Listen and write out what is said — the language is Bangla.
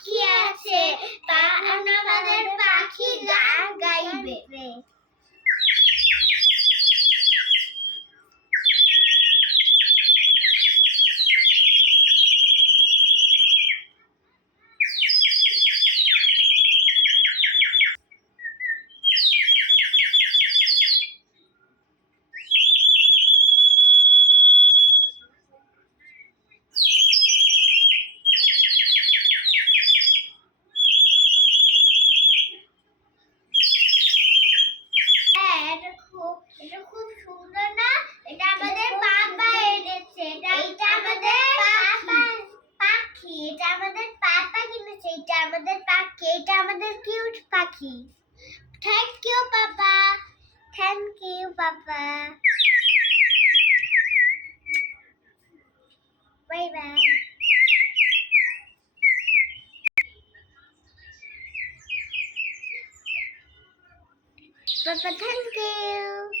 পাখি আছে, কারণ আমাদের পাখি গান গাইবে। এটা খুব সুন্দর না? এটা আমাদের পাপা এনেছে। এটা আমাদের পাখি। এটা আমাদের পাপা কিনেছে। এটা আমাদের পাখি। এটা আমাদের কিউট পাখি। Thank you papa. Thank you papa. Bye bye. Papa, thank you.